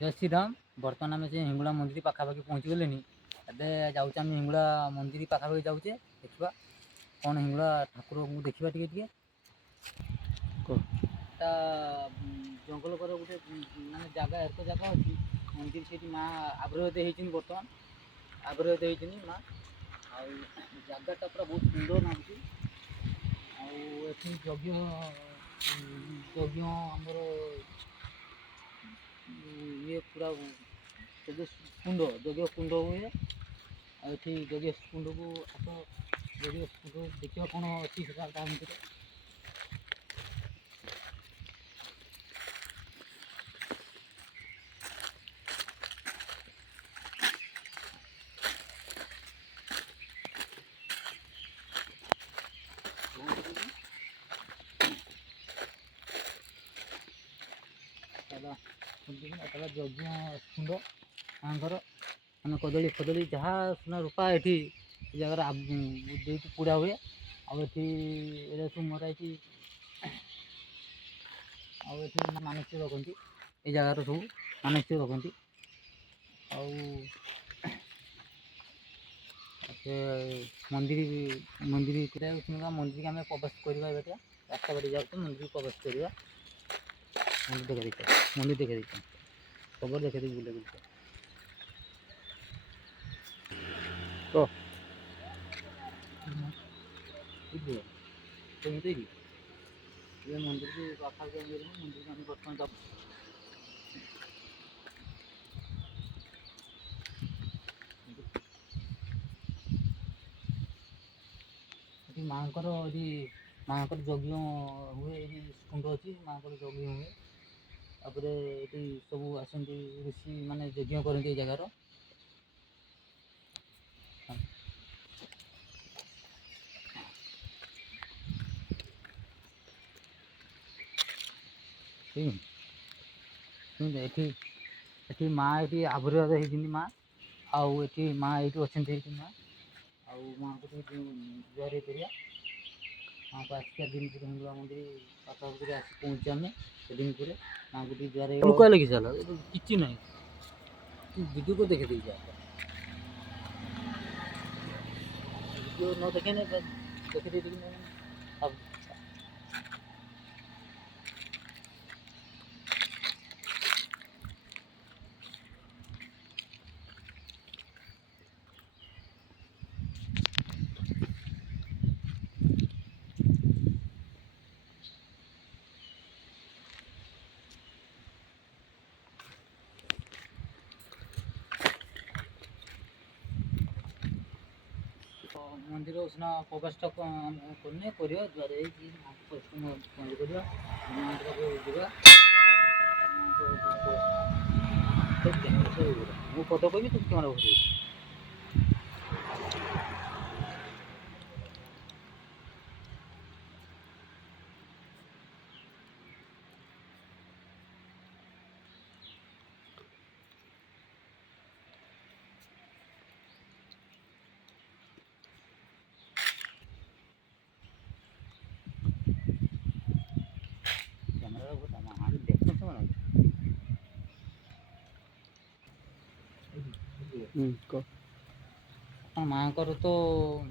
जय श्री राम। बर्तमान आम से हिंगुड़ा मंदिर पाखापाखि पहुँची गले। एबे जाऊँ आम हिंगुड़ा मंदिर पाखापाखि जाऊे देखा कौन हिंगुड़ा ठाकुर को देखा टे जंगल पर गोटे मानने जगह एक जगह अच्छी मंदिर से माँ आविर्भूत होती बर्तमान आविर्भूत होती माँ आगाटा पूरा बहुत सुंदर लगुच यज्ञ यज्ञ आमर ये पूरा यज्ञ कुंड हुए आठी यज्ञ कुंड को आस यज्ञ कुंड देखा कौन अच्छी भितर यज्ञ कुंड माँकर मैंने कदली फदली जहाँ सुना रूपा ये जगह पूड़ा हुए आठ सब मराई मानसिक रखती ये जगार सब मानसिक रखती मंदिर मंदिर मंदिर आम प्रवेश करवा रास्ता बाटे जाऊँ मंदिर प्रवेश करवा मंदिर देखा देता खबर देखा दी बुले बुले ये मंदिर को पाखा मंदिर को हम बर्तमान जा माँकर माँकर यज्ञ हुए ये कुंड अच्छी माँकर यज्ञ हुए तापर ये सब आसती ऋषि माने यज्ञ करती जगार ये माँ ये आविर्भाव होती माँ आठी माँ ये अच्छा माँ माँ को जुआर करिया माँ को आस दिन पर हिंगुड़ा मंदिर पाखापाखि आस पहुँचे आम दिन पर माँ को जुआर लगे चल कि ना वीडियो को देखे दी जाए वीडियो न देखे देखे दी अब मंदिर उसना प्रवेशटा करने करिया द्वार पहुँच करिया मु पद कहि तू कैमरा भर माँकर तो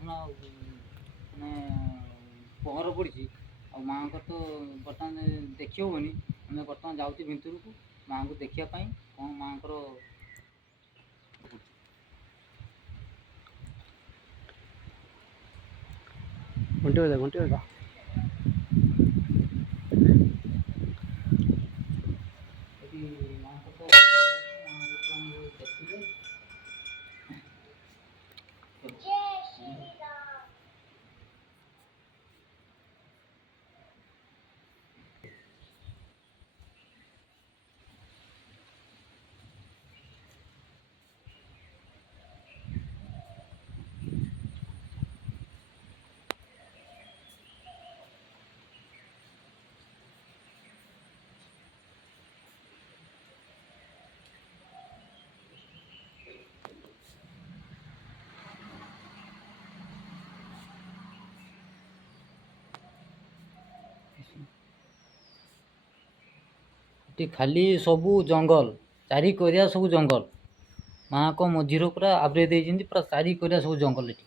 मैंने पहर पड़ी माँ तो बर्तमान देखी हेनी आम बर्तमान जाऊँ भितर को माँ को देखापी कौन माँ घंटे बजा खाली सबू जंगल ଚାରି କୋରିଆ ସବୁ ଜଙ୍ଗଲ, ମାଆଙ୍କ ମଝିରୁ ପୁରା ଆବରେଇ ଦେଇଛନ୍ତି, ପୁରା ଚାରି କୋରିଆ ସବୁ ଜଙ୍ଗଲ ଏଠି।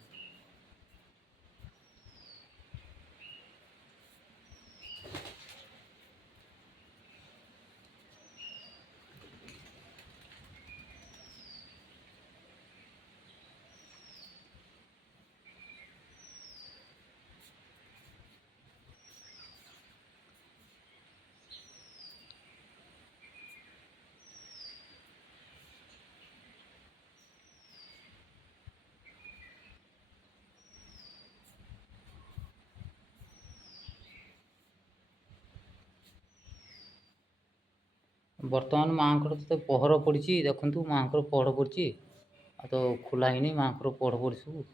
ବର୍ତ୍ତମାନ ମାଆଙ୍କର ତ ପହର ପଡ଼ିଛି, ଦେଖନ୍ତୁ ମାଆଙ୍କର ପହର ପଡ଼ିଛି, ଆଉ ତ ଖୋଲା ହେଇନି, ମାଆଙ୍କର ପହର ପଡ଼ିଛି ସବୁ।